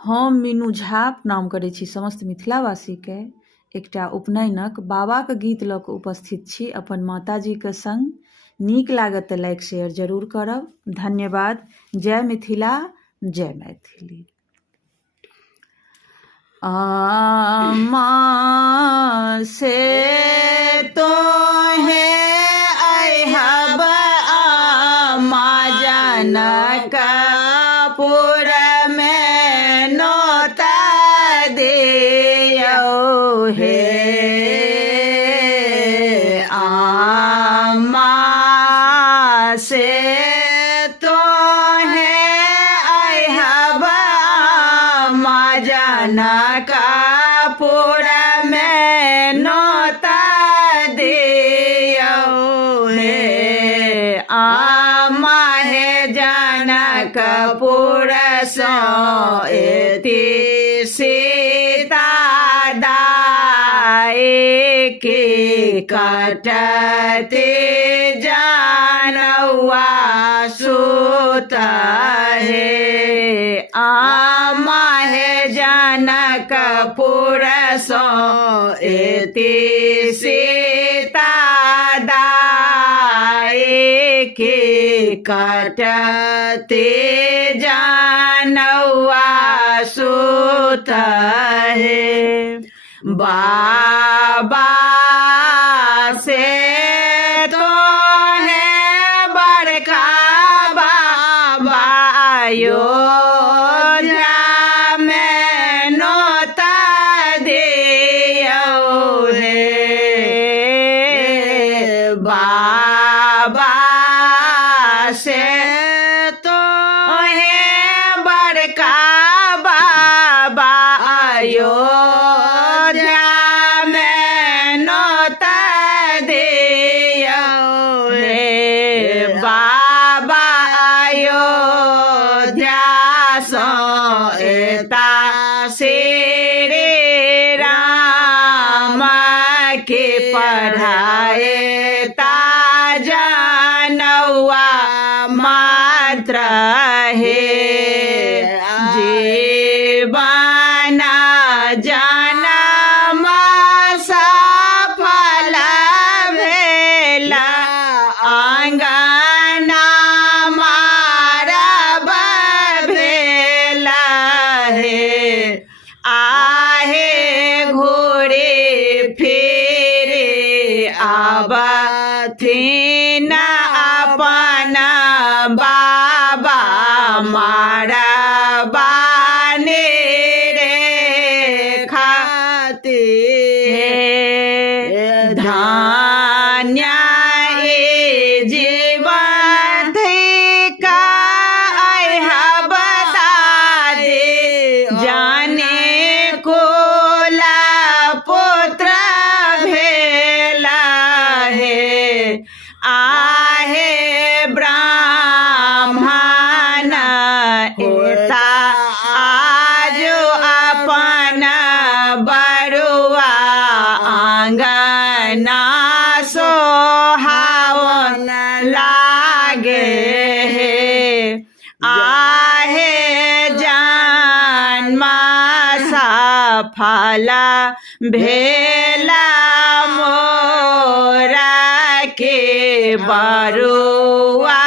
हम मीनू झा प्रणाम करै छी समस्त मिथिलावासीके। एकटा उपनयनक बाबाके गीत लऽ कऽ उपस्थित छी अपन माताजीके संग। नीक लागत तऽ लाइक शेयर जरूर करब। धन्यवाद। जय मिथिला, जय मैथिली। माँ से तो है अहब माँ जनकपुर में नोता दियो हे। माँ से तो है अहब माँ जनकपुर में नोता दियो हे। माहे जनकपुर सो एति सीता दाई की कटते जानवा सुत हे। माहे जनकपुर सो एति सीता दाई की कटते जानवा सुत हे। बाबा से तो है बड़का बाबा अयोध्या में नोता दियो हे। बाबा से तो है बड़का बाबा अयोध्या में नोता दियो हे। बाबा अयोध्या सो एता श्री राम के पढ़ाए ता जानवा मात्र हे। जीवन जनम सफल भेला अंगना मारब भेला हे। आहे घोड़े फिरे आबथिन अपन बाबा मारबा रे खाते धान्य जीवन का अहब दादे जाने कोला पुत्र भेला हे। आहे ब्राह्मण एता आजो अपन बरुआ आंगना सोहावन लागे हे। आहे जन्म सफल भेला मोरा के बरुआ